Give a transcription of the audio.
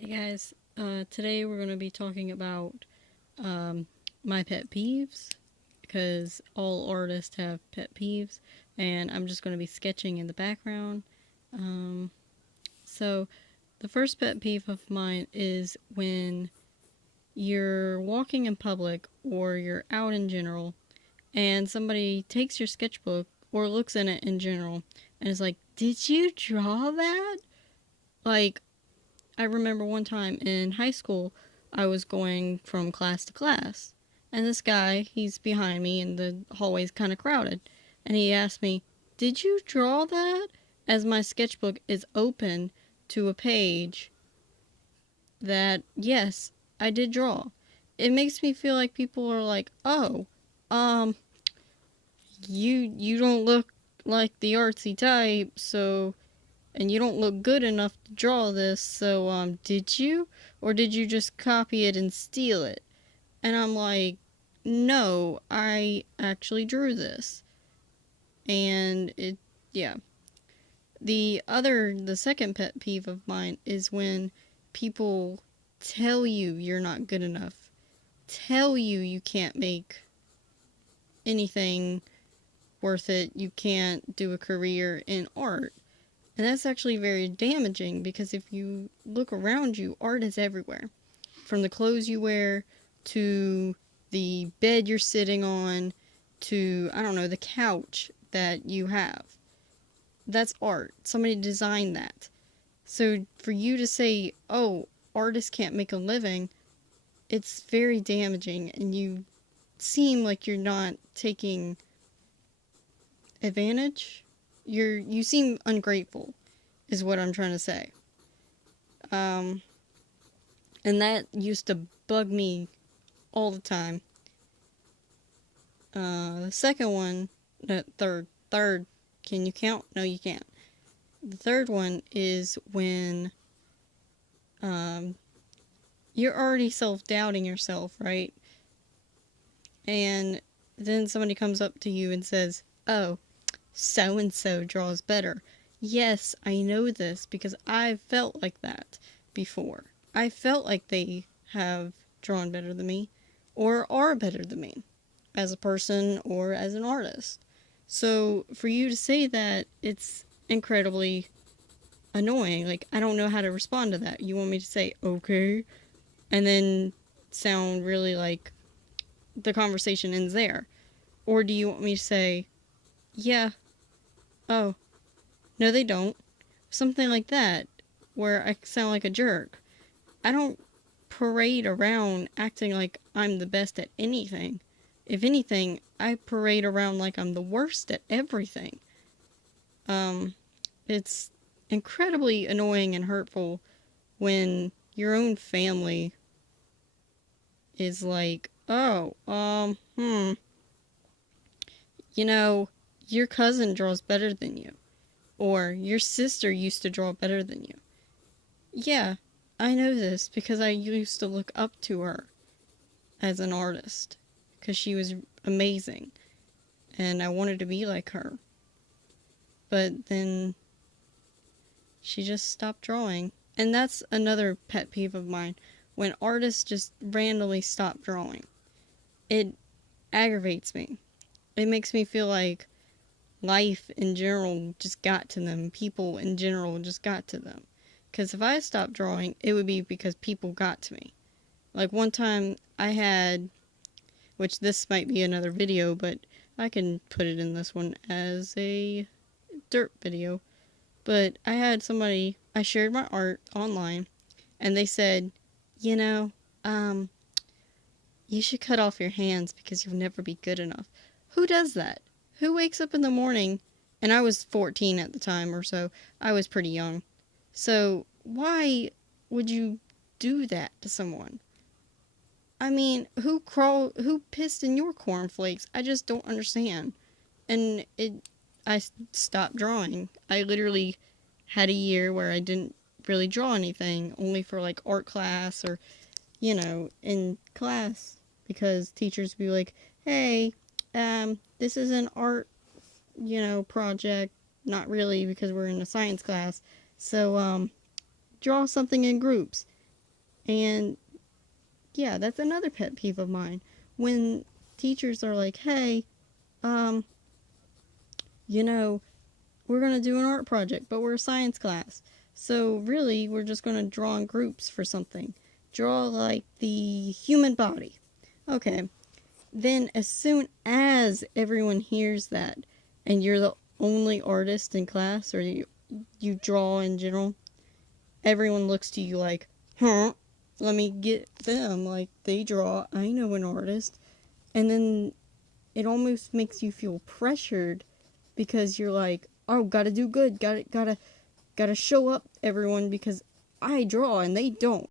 Hey guys, today we're going to be talking about um, my pet peeves because all artists have pet peeves, and I'm just going to be sketching in the background. Um, so, the first pet peeve of mine is when you're walking in public or you're out in general, and somebody takes your sketchbook or looks in it in general and is like, "Did you draw that?" Like, I remember one time in high school, I was going from class to class, and this guy, he's behind me, and the hallway's kind of crowded, and he asked me, "Did you draw that?" As my sketchbook is open to a page that, yes, I did draw. It makes me feel like people are like, "Oh, um, you don't look like the artsy type, so and you don't look good enough to draw this, so did you, or did you just copy it and steal it?" And I'm like, no, I actually drew this. And it, yeah. The second pet peeve of mine is when people tell you you're not good enough, tell you you can't make anything worth it, you can't do a career in art. And that's actually very damaging because if you look around you, art is everywhere. From the clothes you wear to the bed you're sitting on to, I don't know, the couch that you have. That's art. Somebody designed that. So for you to say, oh, artists can't make a living, it's very damaging, and you seem like you're not taking advantage. You seem ungrateful, is what I'm trying to say. Um, and that used to bug me all the time. The second one, the third, can you count? No, you can't. The third one is when um, you're already self-doubting yourself, right? And then somebody comes up to you and says, "Oh, so and so draws better." Yes, I know this because I've felt like that before. I felt like they have drawn better than me or are better than me as a person or as an artist. So for you to say that, it's incredibly annoying. Like, I don't know how to respond to that. You want me to say, okay, and then sound really like the conversation ends there? Or do you want me to say, yeah, oh, no, they don't? Something like that, where I sound like a jerk. I don't parade around acting like I'm the best at anything. If anything, I parade around like I'm the worst at everything. Um, it's incredibly annoying and hurtful when your own family is like, "Oh, you know, your cousin draws better than you, or your sister used to draw better than you." Yeah, I know this because I used to look up to her as an artist because she was amazing and I wanted to be like her. But then she just stopped drawing. And that's another pet peeve of mine, when artists just randomly stop drawing. It aggravates me. It makes me feel like life in general just got to them. People in general just got to them. Because if I stopped drawing, it would be because people got to me. Like one time I had, which this might be another video, but I can put it in this one as a dirt video. But I had somebody, I shared my art online, and they said, you know, um, you should cut off your hands because you'll never be good enough. Who does that? Who wakes up in the morning? And I was 14 at the time or so. I was pretty young. So why would you do that to someone? I mean, who pissed in your cornflakes? I just don't understand. And I stopped drawing. I literally had a year where I didn't really draw anything, only for like art class or, in class, because teachers would be like, "Hey, this is an art, project." Not really, because we're in a science class. So, draw something in groups. And yeah, that's another pet peeve of mine. When teachers are like, hey, um, you know, we're going to do an art project, but we're a science class. So really, we're just going to draw in groups for something. Draw like the human body. Okay. Then as soon as everyone hears that and you're the only artist in class or you draw in general, everyone looks to you like, huh? Let me get them. Like, they draw. I know an artist. And then it almost makes you feel pressured because you're like, oh, gotta do good. Gotta show up everyone because I draw and they don't.